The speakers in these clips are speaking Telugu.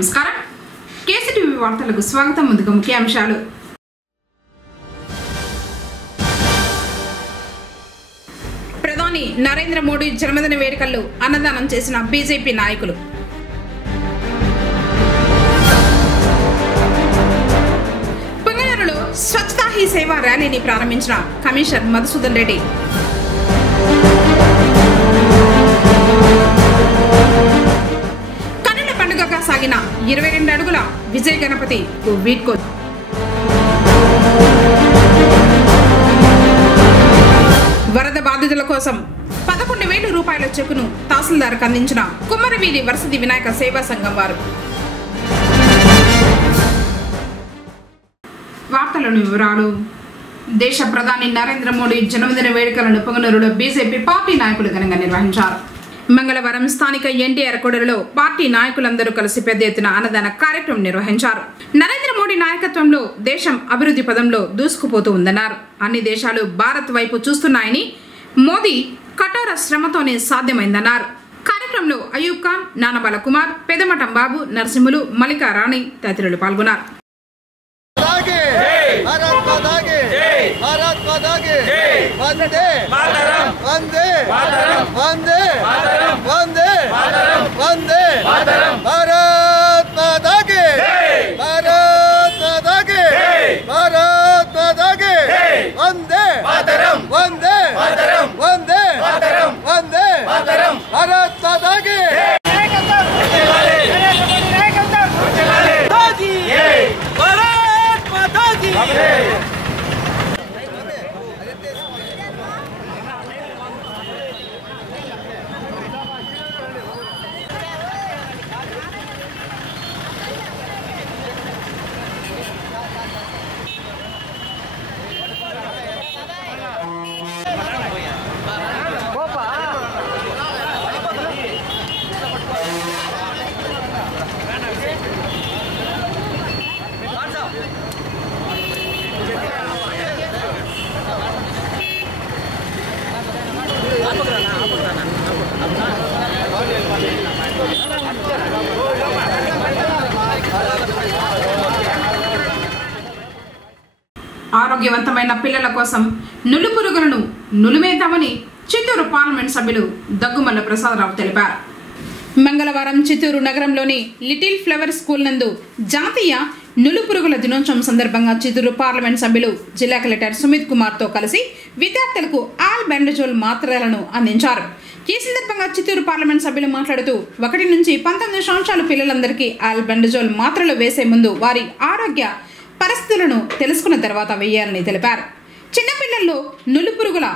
నమస్కారం. కేసీటీవీ వార్తలకు స్వాగతం. ముందుగా ముఖ్యాంశాలు. ప్రధాని నరేంద్ర మోడీ జన్మదిన వేడుకల్లో అన్నదానం చేసిన బీజేపీ నాయకులు. పుంగనూరులో స్వచ్ఛతా హీ సేవ ర్యాలీని ప్రారంభించిన కమిషనర్ మధుసూదన్ రెడ్డి. కన్నుల పండుగగా సాగిన 22 అడుగుల విజయ గణపతి వీడ్కో. వరద బాధితుల కోసం 11,000 రూపాయల చెక్కును తహసీల్దార్కు అందించిన కుమ్మరవీధి వరసతి వినాయక సేవా సంఘం వారు. వార్తలను వివరాలు. దేశ ప్రధాని నరేంద్ర మోడీ జన్మదిన వేడుకలను పొంగనూరులో బీజేపీ పార్టీ నాయకులు ఘనంగా నిర్వహించారు. మంగళవారం స్థానిక ఎన్టీఆర్ కూడలిలో పార్టీ నాయకులందరూ కలిసి పెద్ద ఎత్తున అన్నదాన కార్యక్రమం నిర్వహించారు. నరేంద్ర మోడీ నాయకత్వంలో దేశం అభివృద్ధి పదంలో దూసుకుపోతూ ఉందన్నారు. అన్ని దేశాలు భారత్ వైపు చూస్తున్నాయని, మోదీ కఠోర శ్రమతోనే సాధ్యమైందన్నారు. కార్యక్రమంలో అయూబ్ ఖాన్, నానబాల కుమార్, పెదమఠం బాబు, నరసింహులు, మల్లికా రాణి తదితరులు పాల్గొన్నారు. ఆరోగ్యవంతమైన పిల్లల కోసం నులుపురుగులను నులిమేద్దామని చిత్తూరు పార్లమెంట్ సభ్యులు దగ్గుమల్ల ప్రసాదరావు తెలిపారు. మంగళవారం చిత్తూరు నగరంలోని లిటిల్ ఫ్లవర్ స్కూల్ నందు జాతీయ నులుపురుగుల దినోత్సవం సందర్భంగా చిత్తూరు పార్లమెంట్ సభ్యులు జిల్లా కలెక్టర్ సుమిత్ కుమార్తో కలిసి విద్యార్థులకు ఆల్బెండజోల్ మాత్రలను అందించారు. ఈ సందర్భంగా చిత్తూరు పార్లమెంట్ సభ్యులు మాట్లాడుతూ 1 నుంచి 19 సంవత్సరాల పిల్లలందరికీ ఆల్బెండజోల్ మాత్రలు వేసే ముందు వారి ఆరోగ్య పరిస్థితులను తెలుసుకున్న తర్వాత వేయాలని తెలిపారు. చిన్నపిల్లల్లో నులుపురుగుల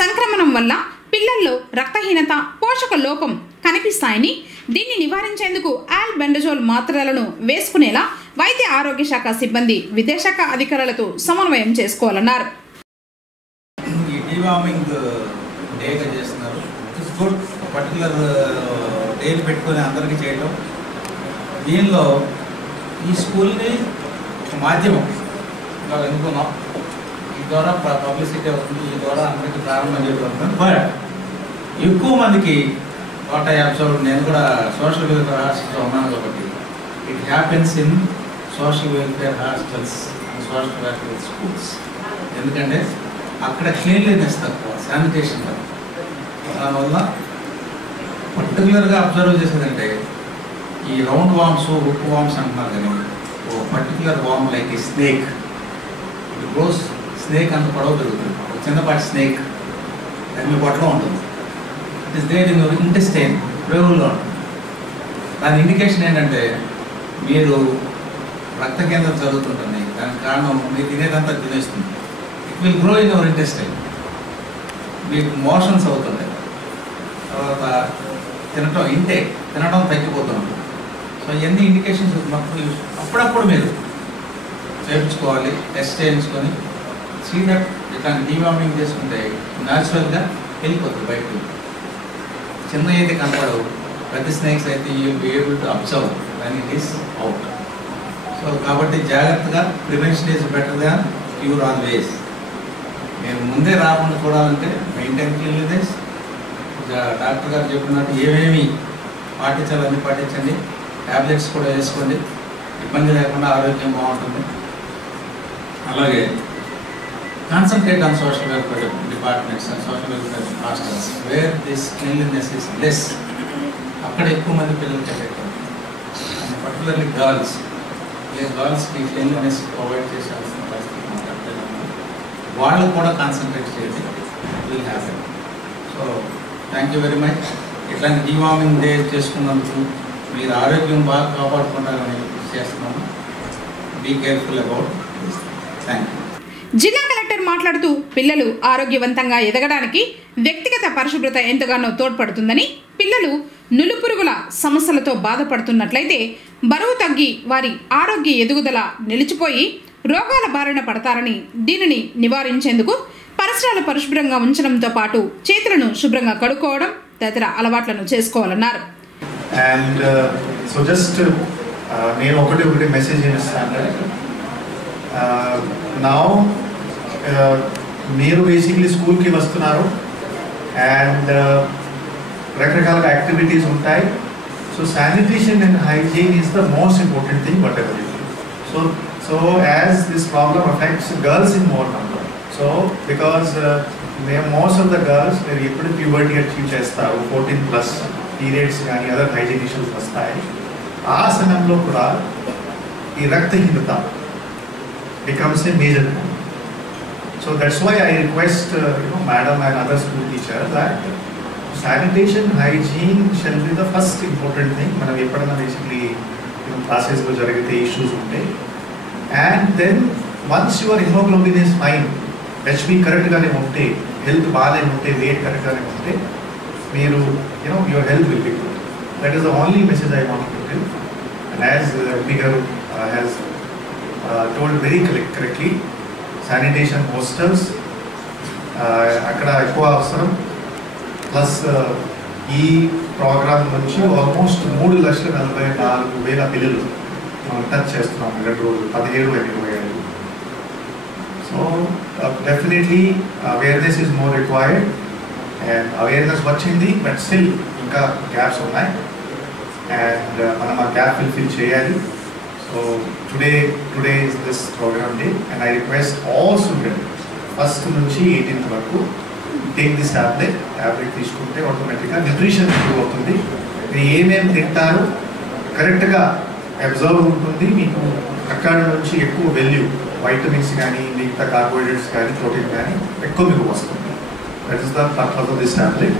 సంక్రమణం వల్ల పిల్లల్లో రక్తహీనత, పోషక లోపం కనిపిస్తాయని, దీన్ని నివారించేందుకు ఆల్బెండజోల్ మాత్రలను వేసుకునేలా వైద్య ఆరోగ్య శాఖ సిబ్బంది విద్యాశాఖ అధికారులతో సమన్వయం చేసుకోవాలన్నారు. దీనిలో ఈ స్కూల్ని మాధ్యమం ఇలా అనుకున్నాం, ఈ ద్వారా పబ్లిసిటీ అవుతుంది, ఈ ద్వారా అందరికీ ప్రారంభం చేయబడుతుంది. బట్ ఎక్కువ మందికి వాట్ ఐ అబ్జర్వ్, నేను కూడా సోషల్ వెల్ఫేర్ హాస్టల్లో ఉన్నాను కాబట్టి it happens in social welfare hostels and social welfare schools. ఎందుకంటే అక్కడ క్లీన్లీనెస్ తక్కువ, శానిటేషన్ తక్కువ. దానివల్ల పర్టికులర్గా అబ్జర్వ్ చేసేదంటే ఈ రౌండ్ వామ్స్, ఉప్పు వామ్స్ అంటున్నారు, కానీ ఓ పర్టికులర్ వామ్ లైక్ ఈ స్నేక్, ఇట్ గ్రోస్. స్నేక్ అంత పొడవ పెరుగుతుంది, ఒక చిన్నపాటి స్నేక్ అది మీ పొట్టలో ఉంటుంది. It is there in your intestine, ప్రేవుల్లో ఉంటుంది. దాని ఇండికేషన్ ఏంటంటే మీరు రక్త కేంద్రం జరుగుతుంటుంది, దానికి కారణం మీరు తినేదంతా తినేస్తుంది. It will grow in your intestine, మీకు మోషన్స్ అవుతుంటాయి, తర్వాత తినటం తగ్గిపోతుంది. సో ఇవన్నీ ఇండికేషన్స్ అప్పుడప్పుడు మీరు చేయించుకోవాలి, టెస్ట్ చేయించుకొని సీదట్ ఇట్లాంటి డీవార్మింగ్ చేసుకుంటే న్యాచురల్గా వెళ్ళిపోతుంది బయటకు. చిన్న అయితే కనపడవు, పెద్ద స్నేక్స్ అయితే you will be able to observe when it is out. So కాబట్టి జాగ్రత్తగా, prevention is better than cure always. నేను ముందే రాకుండా చూడాలంటే మెయింటైన్ క్లీన్లీనెస్, డాక్టర్ గారు చెప్పినట్టు ఏమేమి పాటించాలని పాటించండి. ట్యాబ్లెట్స్ కూడా వేసుకోండి, ఇబ్బంది లేకుండా ఆరోగ్యం బాగుంటుంది. అలాగే concentrate on social welfare departments and social welfare hostels where this cleanliness is less. అక్కడ ఎక్కువ మంది పిల్లలకి ఎఫెక్ట్ అవుతుంది. అండ్ పర్టికులర్లీ గర్ల్స్కి క్లీన్లీనెస్ ప్రొవైడ్ చేయాల్సిన పరిస్థితి మాట్లాడితే వాళ్ళకు కూడా కాన్సన్ట్రేట్ చేసి will happen. So thank you very much. ఇట్లాంటి డీవార్మింగ్ డే చేసుకున్నందుకు మీరు ఆరోగ్యం బాగా కాపాడుకుంటారని చేస్తున్నాము. Be careful about this. Thank you. జిల్లా కలెక్టర్ మాట్లాడుతూ పిల్లలు ఆరోగ్యవంతంగా ఎదగడానికి వ్యక్తిగత పరిశుభ్రత ఎంతగానో తోడ్పడుతుందని, పిల్లలు నులుపురుగుల సమస్యలతో బాధపడుతున్నట్లయితే బరువు తగ్గి వారి ఆరోగ్య ఎదుగుదల నిలిచిపోయి రోగాల బారిన పడతారని, దీనిని నివారించేందుకు పరిసరాలు పరిశుభ్రంగా ఉంచడంతో పాటు చేతులను శుభ్రంగా కడుక్కోవడం తదితర అలవాట్లను చేసుకోవాలన్నారు. అండ్ సో జస్ట్ నేను ఒకటి మెసేజ్ ఇస్తాను. నౌ మీరు బేసిక్లీ స్కూల్కి వస్తున్నారు అండ్ రకరకాల యాక్టివిటీస్ ఉంటాయి. So sanitation and hygiene is the most important thing what ever you do. So as this problem affects girls in more number. So because మేము మోస్ట్ ఆఫ్ ద గర్ల్స్ మీరు ఎప్పుడు ప్యూబర్టీ అచీవ్ చేస్తారు, 14+ పీరియడ్స్ కానీ అదర్ హైజీన్ ఇష్యూస్ వస్తాయి. ఆ సమయంలో కూడా ఈ రక్తహీనత becomes a major problem. So that's why I request madam and other school teachers that sanitation, hygiene shall be the first important thing. Manam eppadana basically classes lo jarigite issues unte, and then once your hemoglobin is fine, HB correct gaane unte, health baale unte, weight correct gaane unte, meeru your health will be good. That is the only message I want to give. And as Bigger has told very correctly, sanitation hostels అక్కడ ఎక్కువ అవసరం. ప్లస్ ఈ ప్రోగ్రామ్ నుంచి ఆల్మోస్ట్ 3,44,000 పిల్లలు మనం టచ్ చేస్తున్నాం 2 రోజులు, 17-25. So definitely awareness is more required. And awareness వచ్చింది, బట్ స్టిల్ ఇంకా గ్యాప్స్ ఉన్నాయి అండ్ మనం ఆ గ్యాప్ ఫిల్ చేయాలి. So today is this program day, and I request all students 1st నుంచి 18th వరకు take this tablet తీసుకుంటే ఆటోమేటిక్గా న్యూట్రిషన్ ఇంప్రూవ్ అవుతుంది. మీరు ఏమేమి తింటారో కరెక్ట్గా అబ్జర్వ్ ఉంటుంది. మీకు అక్కడ నుంచి ఎక్కువ వాల్యూ వైటమిన్స్ కానీ మిగతా కార్బోహైడ్రేట్స్ కానీ ప్రోటీన్ కానీ ఎక్కువ మీకు వస్తుంది. That is the purpose of this tablet.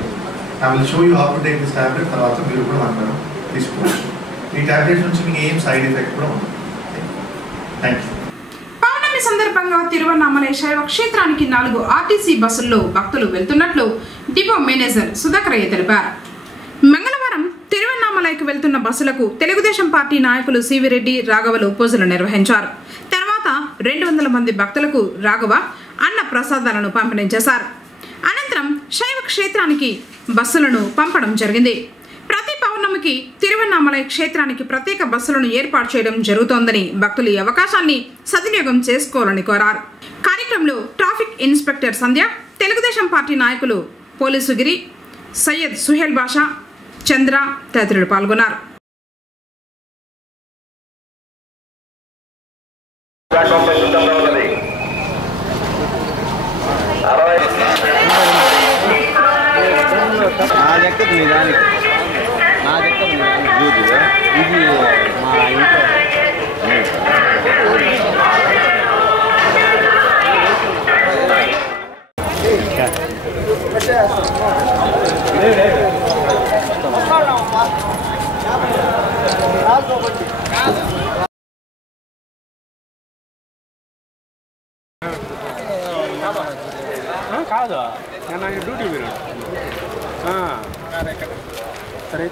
I will show you how to take this tablet. తర్వాత మీరు కూడా అందరూ తీసుకోవచ్చు. ఈ టాబ్లెట్ నుంచి మీకు ఏం సైడ్ ఎఫెక్ట్ కూడా ఉంటుంది. Thank you. పౌర్ణమి సందర్భంగా తిరువన్నామలై శైవ క్షేత్రానికి 4 ఆర్టీసీ బస్సుల్లో భక్తులు వెళ్తున్నట్లు డిపో మేనేజర్ సుధాకరయ్య తెలిపారు. మంగళవారం తిరువన్నామలైకి వెళ్తున్న బస్సులకు తెలుగుదేశం పార్టీ నాయకులు సివిరెడ్డి, రాఘవలు పూజలు నిర్వహించారు. తర్వాత 200 మంది భక్తులకు రాఘవ అన్న ప్రసాదాలను పంపిణీ చేశారు. అనంతరం శైవ క్షేత్రానికి బస్సులను పంపడం జరిగింది. ప్రతి పౌర్ణమికి తిరువన్నామలై క్షేత్రానికి ప్రత్యేక బస్సులను ఏర్పాటు చేయడం జరుగుతోందని, భక్తులు ఈ అవకాశాన్ని సద్వినియోగం చేసుకోవాలని కోరారు. కార్యక్రమంలో ట్రాఫిక్ ఇన్స్పెక్టర్ సంధ్య, తెలుగుదేశం పార్టీ నాయకులు పోలీసు గిరి, సయ్యద్ సుహేల్ బాషా, చంద్ర తదితరులు పాల్గొన్నారు. కాదు నేను డ్యూటీ మీరు సరే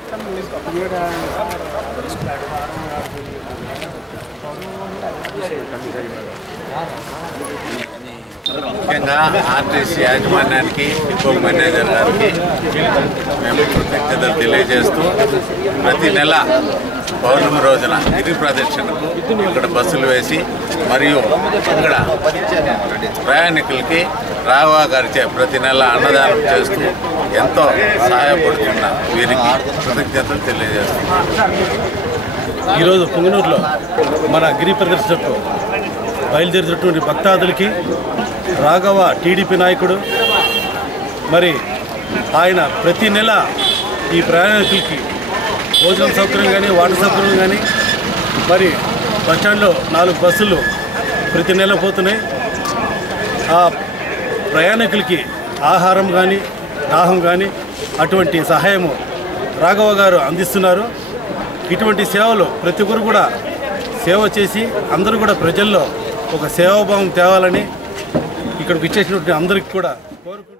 ముఖ్యంగా ఆర్టీసీ యాజమాన్యానికి, డిపో మేనేజర్ గారికి మేము కృతజ్ఞతలు తెలియజేస్తూ ప్రతి నెల పౌర్ణమి రోజున గిరి ప్రదక్షిణకు ఇక్కడ బస్సులు వేసి మరియు ఇక్కడ ప్రయాణికులకి రాఘవ గారిచే ప్రతి నెల అన్నదానం చేస్తూ ఎంతో సహాయపడుతున్న వీరికి కృతజ్ఞతలు తెలియజేస్తున్నాం. ఈరోజు పుంగనూరులో మన గిరి ప్రదర్శనకు బయలుదేరుతున్నటువంటి భక్తాదులకి రాఘవ టీడీపీ నాయకుడు మరి ఆయన ప్రతి నెల ఈ ప్రయాణికులకి భోజనం సౌకర్యం కానీ వాటర్ సౌకర్యం కానీ మరి బస్టాండ్లో 4 బస్సులు ప్రతి నెల పోతున్నాయి. ఆ ప్రయాణికులకి ఆహారం కానీ దాహం కానీ అటువంటి సహాయము రాఘవ గారు అందిస్తున్నారు. ఇటువంటి సేవలు ప్రతి ఒక్కరు కూడా సేవ చేసి అందరూ కూడా ప్రజల్లో ఒక సేవాభావం తేవాలని ఇక్కడికి వచ్చేసినటువంటి అందరికీ కూడా కోరుకుంటూ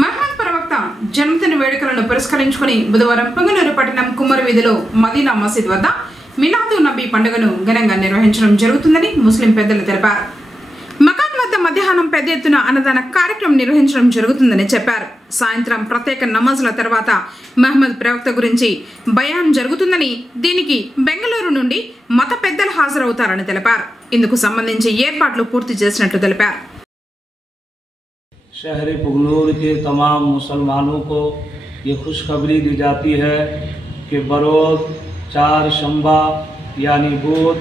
మహమ్మద్ ప్రవక్త జన్మదిన వేడుకలను పురస్కరించుకుని బుధవారం పుంగనూరు పట్టణం కుమ్మరి వీధిలో మదీనా మసీద్ వద్ద మిలాదు నబీ పండుగను ఘనంగా నిర్వహించడం జరుగుతుందని ముస్లిం పెద్దలు తెలిపారు. మకాన్ వద్ద మధ్యాహ్నం పెద్ద ఎత్తున అన్నదాన కార్యక్రమం నిర్వహించడం జరుగుతుందని చెప్పారు. సాయంత్రం ప్రత్యేక నమాజుల తర్వాత మహమ్మద్ ప్రవక్త గురించి బయాన్ జరుగుతుందని, దీనికి బెంగళూరు నుండి మత పెద్దలు హాజరవుతారని తెలిపారు. ఇందుకు సంబంధించి ఏర్పాట్లు పూర్తి చేసినట్లు తెలిపారు. शहर पुंगनूर के तमाम मुसलमानों को ये खुशखबरी दी जाती है कि बरोज़ 4 शंबा यानी बुध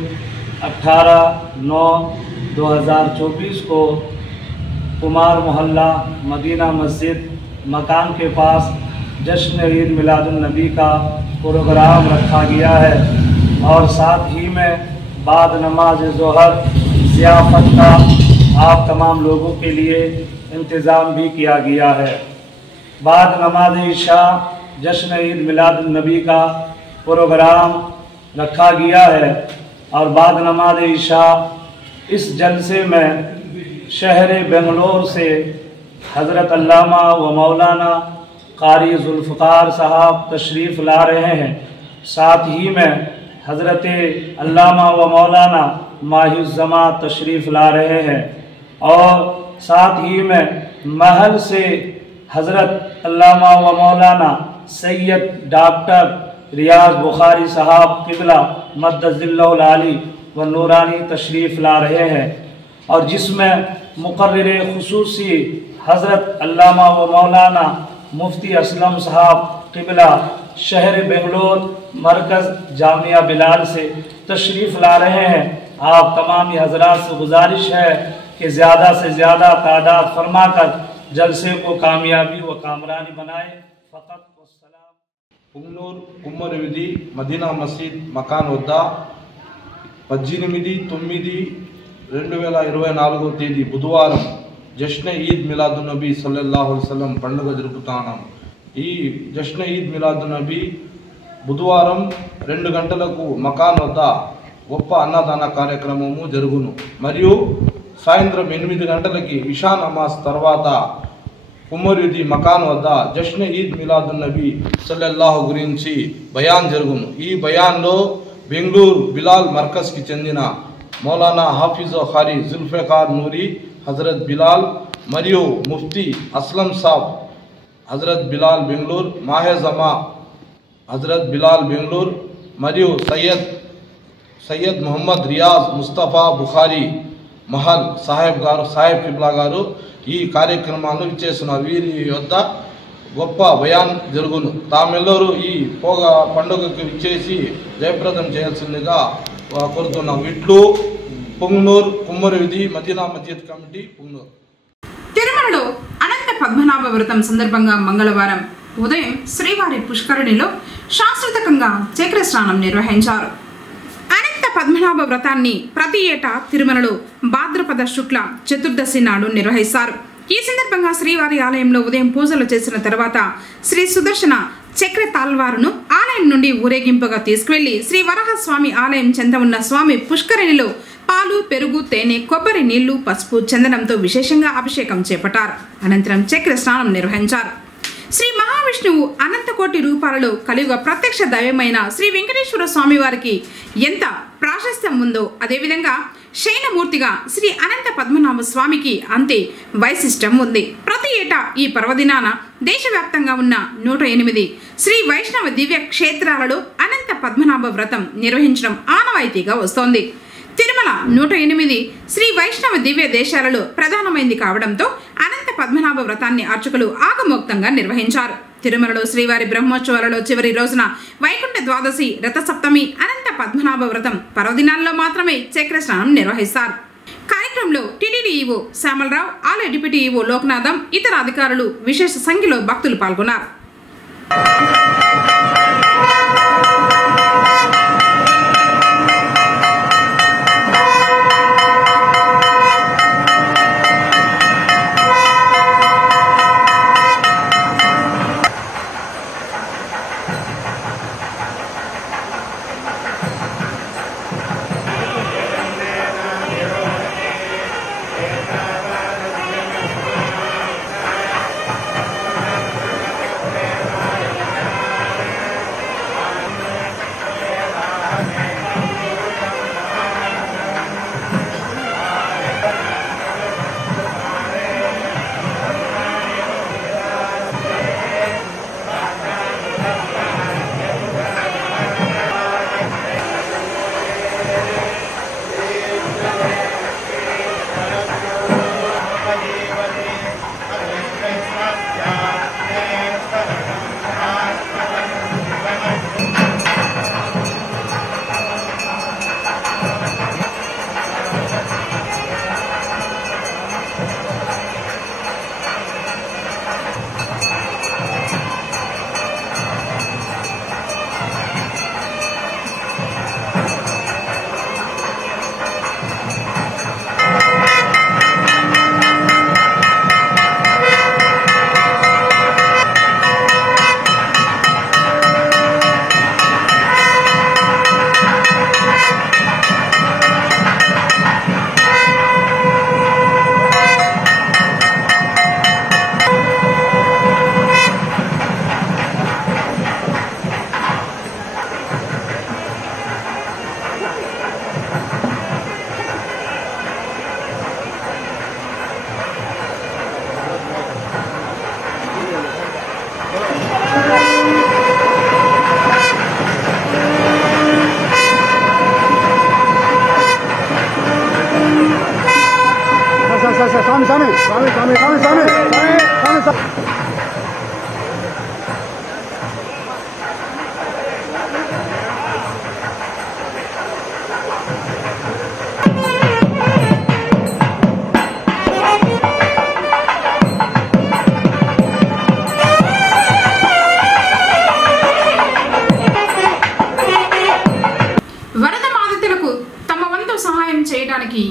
18/9/2024 को कुमार मोहल्ला मदीना मस्जिद मकान के पास जश्न ईद मिलादुन नबी का प्रोग्राम रखा गया है और साथ ही में बाद नमाज ज़ोहर ज़ियाफ़त का आप तमाम लोगों के लिए इंतज़ाम भी किया गया है। बाद नमाज इशा जश्न ईद मिलादुन नबी का प्रोग्राम रखा गया है और बाद नमाज इशा इस जलसे में शहर बेंगलोर से हज़रत अल्लामा व मौलाना कारी जुल्फ़कार साहब तशरीफ़ ला रहे हैं। साथ ही में हज़रत अल्लामा व मौलाना माहिज़्ज़मा तशरीफ़ ला रहे हैं और साथ ही में महल से हज़रत अल्लामा व मौलाना सैयद डॉक्टर रियाज बुखारी साहब क़िबला मद्दज़िल्लहुल आली व नूरानी तशरीफ़ ला रहे हैं और जिसमें मुक़र्रिर ख़ुसूसी हज़रत अल्लामा व मौलाना मुफ्ती असलम साहब क़िबला शहर बेंगलोर मरकज़ जामिया बिलाल से तशरीफ़ ला रहे हैं। आप तमाम हज़रात से गुजारिश है कि ज़्यादा से ज़्यादा तादाद फरमाकर जलसे को कामयाबी व कामरानी बनाए। फ़क़त वस्सलाम। పుంగనూరు కుమ్మరి వీధి మదీనా మసీద్ మకాన్ వద్ద 18/9/2024 తేదీ బుధవారం జశ్న ఈద్ మిలాదున్ నబీ సల్లల్లాహు అలైహి వసల్లం పండుగ జరుపుతున్నాం. ఈ జశ్న ఈద్ మిలాదున్ నబీ బుధవారం 2 గంటలకు మకాన్ వద్ద గొప్ప అన్నదాన కార్యక్రమము జరుగును. మరియు సాయంత్రం 8 గంటలకి ఇషా నమాజ్ తర్వాత కుమ్మరి వీధి మకాన్ వద్ద జశ్న ఈద్ మిలాదున్ నబీ సల్లల్లాహు గురించి బయాన్ జరుగును. ఈ బయాన్లో బెంగళూరు బిలాల్ మర్కజ్కి చెందిన మౌలానా హాఫిజ్ ఖారీ జుల్ఫికార్ నూరి హజరత్ బిలాల్ మరియు ముఫ్తీ అస్లం సాబ్ హజరత్ బిలాల్ బెంగళూరు, మాహెజమా హజరత్ బిలాల్ బెంగళూరు మరియు సయ్యద్ మొహమ్మద్ రియాజ్ ముస్తఫా బుఖారీ మహల్ సాహెబ్ కిబ్లా గారు ఈ కార్యక్రమాలను ఇచ్చేస్తున్నారు. వీరి వద్ద గొప్ప బయాన్ జరుగును. తామెల్లరూ ఈ పండుగకు ఇచ్చేసి జయప్రదం చేయాల్సిందిగా కోరుతున్నాం. ఇట్లు పుంగనూరు కుమ్మరి వీధి మదీనా మస్జిద్ కమిటీ పుంగనూరు. తిరుమలలో అనంత పద్మనాభ వ్రతం సందర్భంగా మంగళవారం ఉదయం శ్రీవారి పుష్కరిణిలో శాస్త్రోక్తంగా చక్ర స్నానం నిర్వహించారు. అనంత పద్మనాభ వ్రతాన్ని ప్రతి ఏటా తిరుమలలో భాద్రపద శుక్ల చతుర్దశి నాడు నిర్వహిస్తారు. ఈ సందర్భంగా శ్రీవారి ఆలయంలో ఉదయం పూజలు చేసిన తర్వాత శ్రీ సుదర్శన చక్ర తాల్వారును ఆలయం నుండి ఊరేగింపుగా తీసుకువెళ్లి శ్రీ వరాహస్వామి ఆలయం చెంత ఉన్న స్వామి పుష్కరిణిలో పాలు, పెరుగు, తేనె, కొబ్బరి నీళ్లు, పసుపు, చందనంతో విశేషంగా అభిషేకం చేపట్టారు. అనంతరం చక్ర స్నానం నిర్వహించారు. శ్రీ మహావిష్ణువు అనంతకోటి రూపాలలో కలియుగ ప్రత్యక్ష దైవమైన శ్రీ వెంకటేశ్వర స్వామి వారికి ఎంత ప్రాశస్త్యం ఉందో అదేవిధంగా శయనమూర్తిగా శ్రీ అనంత పద్మనాభ స్వామికి అంతే వైశిష్టం ఉంది. ప్రతి ఏటా ఈ పర్వదినాన దేశవ్యాప్తంగా ఉన్న 108 శ్రీ వైష్ణవ దివ్య క్షేత్రాలలో అనంత పద్మనాభ వ్రతం నిర్వహించడం ఆనవాయితీగా వస్తోంది. తిరుమల 108 శ్రీ వైష్ణవ దివ్య దేశాలలో ప్రధానమైంది కావడంతో అనంత పద్మనాభ వ్రతాన్ని అర్చకులు ఆగమోక్తంగా నిర్వహించారు. తిరుమలలో శ్రీవారి బ్రహ్మోత్సవాలలో చివరి రోజున వైకుంఠ ద్వాదశి, రథసప్తమి, అనంత పద్మనాభ వ్రతం పర్వదినాల్లో మాత్రమే చక్ర స్నానం నిర్వహిస్తారు. కార్యక్రమంలో టీటీడీ ఈవో శ్యామలరావు, ఆలయ డిప్యూటీ ఈవో లోకనాథం, ఇతర అధికారులు, విశేష సంఖ్యలో భక్తులు పాల్గొన్నారు.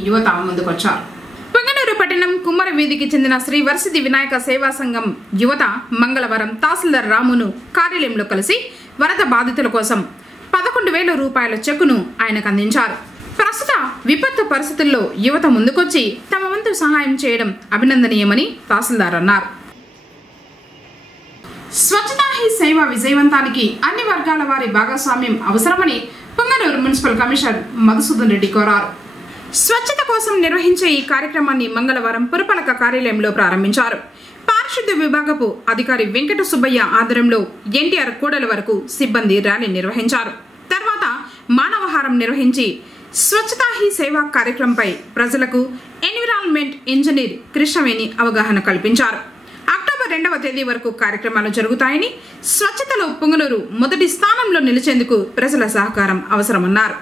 యువత ముందుకొచ్చారు. పుంగనూరు పట్టణం కుమ్మర వీధికి చెందిన శ్రీ వరసిద్ధి వినాయక సేవా సంఘం యువత మంగళవారం తహసీల్దార్ రామును కార్యాలయంలో కలిసి వరద బాధితుల కోసం 11,000 రూపాయల చెక్కును ఆయనకు అందించారు. ప్రస్తుత విపత్తు పరిస్థితుల్లో యువత ముందుకొచ్చి తమ వంతు సహాయం చేయడం అభినందనీయమని తహసీల్దార్ అన్నారు. స్వచ్ఛతా హీ సేవ విజయవంతానికి అన్ని వర్గాల వారి భాగస్వామ్యం అవసరమని పుంగనూరు మున్సిపల్ కమిషనర్ మధుసూదన్ రెడ్డి కోరారు. స్వచ్ఛత కోసం నిర్వహించే ఈ కార్యక్రమాన్ని మంగళవారం పురపాలక కార్యాలయంలో ప్రారంభించారు. పారిశుద్ధ్య విభాగపు అధికారి వెంకట సుబ్బయ్య ఆధ్వర్యంలో ఎన్టీఆర్ కూడల వరకు సిబ్బంది ర్యాలీ నిర్వహించారు. తర్వాత మానవహారం నిర్వహించి స్వచ్ఛతా హీ సేవా కార్యక్రమంపై ప్రజలకు ఎన్విరాన్మెంట్ ఇంజనీర్ కృష్ణవేణి అవగాహన కల్పించారు. అక్టోబర్ 2వ తేదీ వరకు కార్యక్రమాలు జరుగుతాయని, స్వచ్ఛతలో పుంగనూరు మొదటి స్థానంలో నిలిచేందుకు ప్రజల సహకారం అవసరమన్నారు.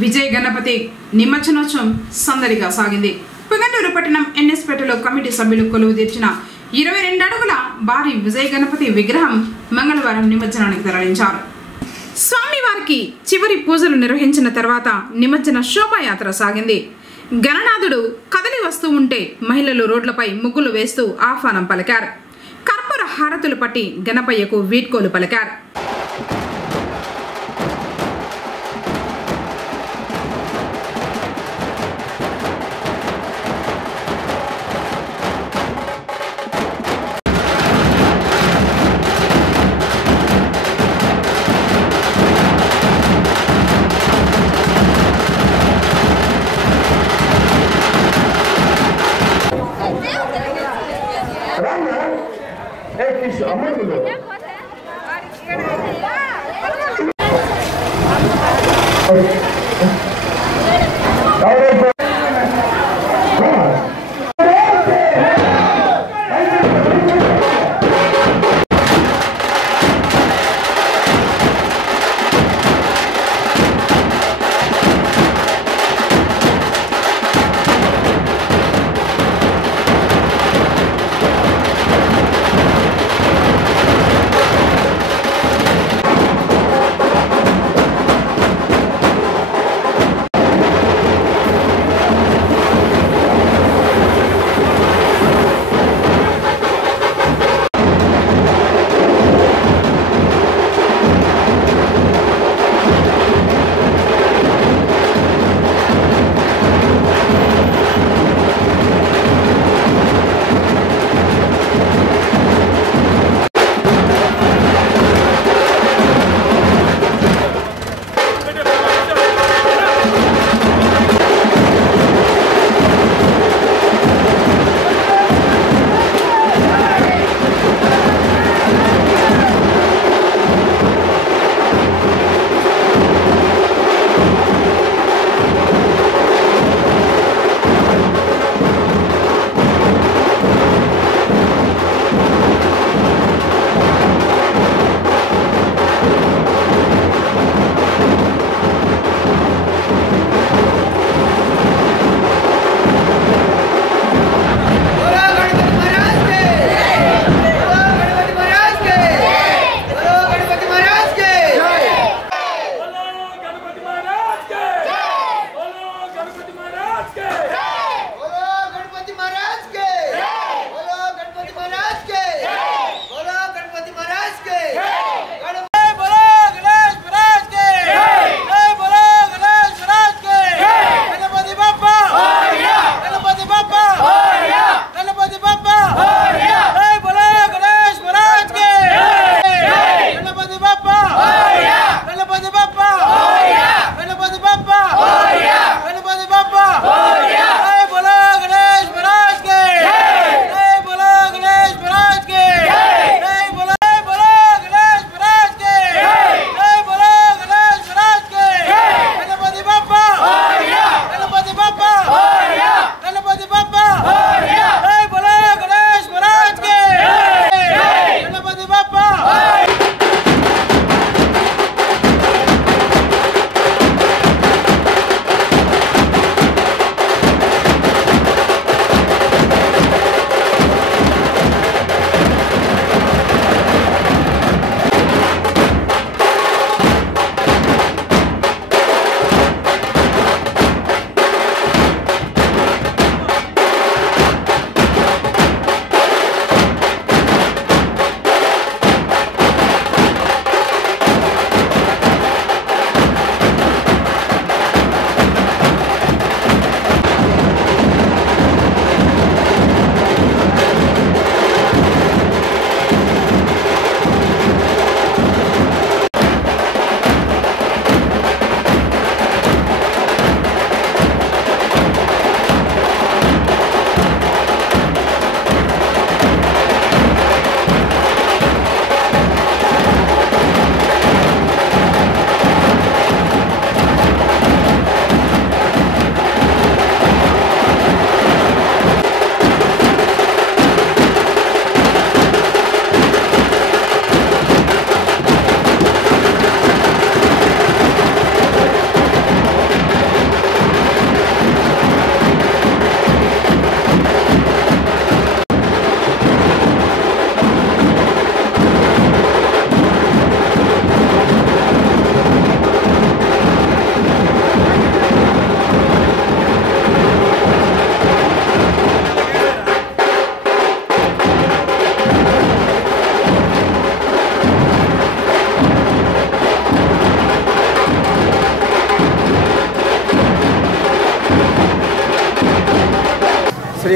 విజయ గణపతి నిమజ్జనోత్సవం సందడిగా సాగింది. పుంగనూరు పట్టణం ఎన్ఎస్పేటలో కమిటీ సభ్యులు కొలువు తీర్చిన 22 అడుగుల భారీ విజయ గణపతి విగ్రహం మంగళవారం నిమజ్జనానికి తరలించారు. స్వామివారికి చివరి పూజలు నిర్వహించిన తర్వాత నిమజ్జన శోభాయాత్ర సాగింది. గణనాథుడు కదలి వస్తూ ఉంటే మహిళలు రోడ్లపై ముగ్గులు వేస్తూ ఆహ్వానం పలికారు. కర్పూర హారతులు పట్టి గణపయ్యకు వీడ్కోలు పలికారు.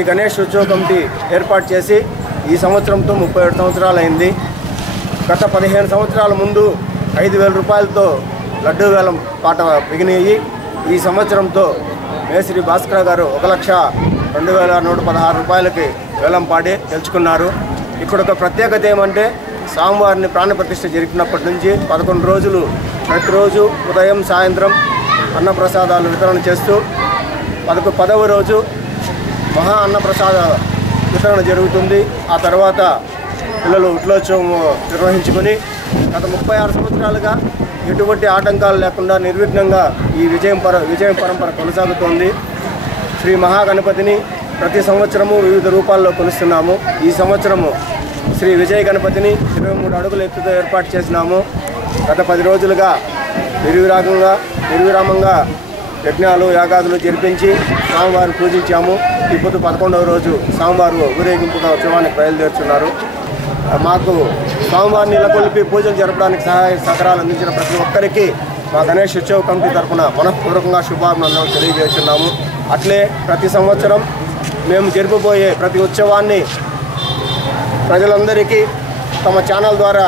గణేష్ ఉత్సవ కమిటీ ఏర్పాటు చేసి ఈ సంవత్సరంతో 37 సంవత్సరాలు అయింది. గత 15 సంవత్సరాల ముందు 5,000 రూపాయలతో లడ్డూ వేలం పాట మిగిలినాయి. ఈ సంవత్సరంతో మేశ్రీ భాస్కర్ గారు 1,02,116 రూపాయలకి వేలం పాడి గెలుచుకున్నారు. ఇక్కడ ఒక ప్రత్యేకత ఏమంటే స్వామివారిని ప్రాణప్రతిష్ఠ జరిపినప్పటి నుంచి 11 రోజులు ప్రతిరోజు ఉదయం సాయంత్రం అన్నప్రసాదాలు వితరణ చేస్తూ 10వ రోజు మహా అన్నప్రసాద వితరణ జరుగుతుంది. ఆ తర్వాత పిల్లలు ఉట్లోత్సవం నిర్వహించుకొని గత 36 సంవత్సరాలుగా ఎటువంటి ఆటంకాలు లేకుండా నిర్విఘ్నంగా ఈ విజయం పరంపర కొనసాగుతోంది. శ్రీ మహాగణపతిని ప్రతి సంవత్సరము వివిధ రూపాల్లో కొలుస్తున్నాము. ఈ సంవత్సరము శ్రీ విజయ గణపతిని 23 అడుగుల ఎత్తుతో ఏర్పాటు చేసినాము. గత 10 రోజులుగా నిర్విరామంగా యజ్ఞాలు యాగాదులు జరిపించి స్వామివారిని పూజించాము. ఇప్పుడు 11వ రోజు స్వామివారు ఊరేగింపుగా ఉత్సవానికి బయలుదేరుతున్నారు. మాకు స్వామివారిని నెలకొల్పి పూజలు జరపడానికి సహాయ సహకారాలు అందించిన ప్రతి ఒక్కరికి మా గణేష్ ఉత్సవ కమిటీ తరఫున మనఃపూర్వకంగా శుభాభినందనలు తెలియజేస్తున్నాము. అట్లే ప్రతి సంవత్సరం మేము జరుపుబోయే ప్రతి ఉత్సవాన్ని ప్రజలందరికీ తమ ఛానల్ ద్వారా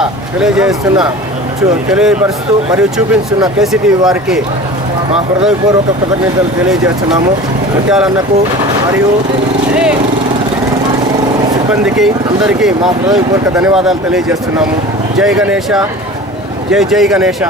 తెలియపరుస్తూ మరియు చూపిస్తున్న కేసీటీవీ వారికి మా హృదయపూర్వక కృతజ్ఞతలు తెలియజేస్తున్నాము. ముత్యాలన్నకు మరియు సిబ్బందికి అందరికీ మా హృదయపూర్వక ధన్యవాదాలు తెలియజేస్తున్నాము. జై గణేష, జై జై గణేష.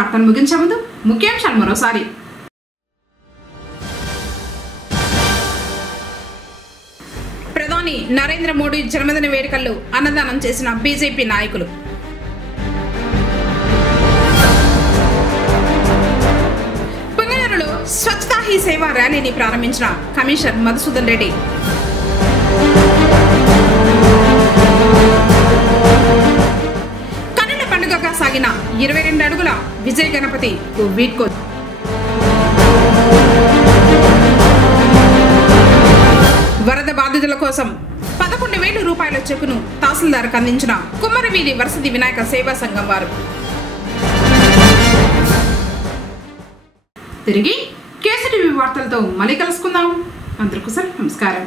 వార్తను ముగించే ముందు ముఖ్యాంశాలు మరోసారి. ప్రధాని నరేంద్ర మోడీ జన్మదిన వేడుకల్లో అన్నదానం చేసిన బీజేపీ నాయకులు. పుంగనూరులో స్వచ్ఛతా హీ సేవ ర్యాలీని ప్రారంభించిన కమిషనర్ మధుసూదన్ రెడ్డి. కన్నుల పండుగగా సాగిన 22 అడుగుల విజయ గణపతి వీడ్కో. వరద బాధితుల కోసం 11,000 రూపాయల చెక్కును తహసీల్దార్కు అందించిన కుమ్మరవీధి వరసది వినాయక సేవా సంఘం వారు. తిరిగి కేసీటీవీ వార్తలతో మళ్ళీ కలుసుకుందాం. అందరికీ నమస్కారం.